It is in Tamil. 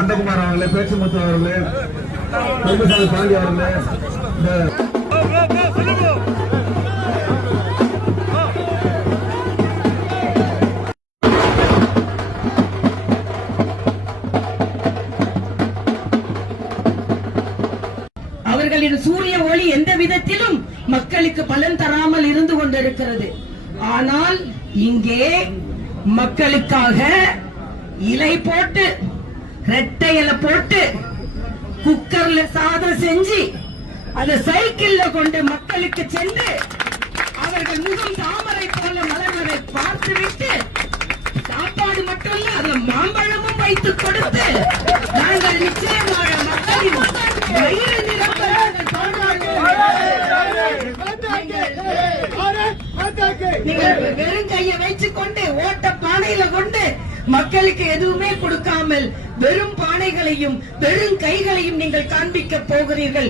அண்டகுமார் அவர்களே, பேச்சுமுத்து அவர்களே, பொங்குசாமி பாண்டி அவர்களே, அவர்களின் சூரிய ஒளி எந்த விதத்திலும் மக்களுக்கு பலன் தராமல் இருந்து கொண்டிருக்கிறது. ஆனால் இங்கே மக்களுக்காக இலை போட்டு, ரெட்டை இலை போட்டு, குக்கர்ல சாதம் செஞ்சு அதை சைக்கிள்ல கொண்டு மக்களுக்கு சென்று அவர்கள் முகம் தாமரை போல மலர்வதை பார்த்துவிட்டு சாப்பாடு மட்டும் இல்ல, அதுல மாம்பழமும் வைத்து கொடுத்து நாங்கள் நிச்சயமாக மக்களின் வயிறு நிரப்ப நீங்கள் வெறும் கையை வைத்துக் கொண்டு ஓட்ட பானையில கொண்டு மக்களுக்கு எதுவுமே கொடுக்காமல் வெறும் பானைகளையும் வெறும் கைகளையும் நீங்கள் காண்பிக்க போகிறீர்கள்.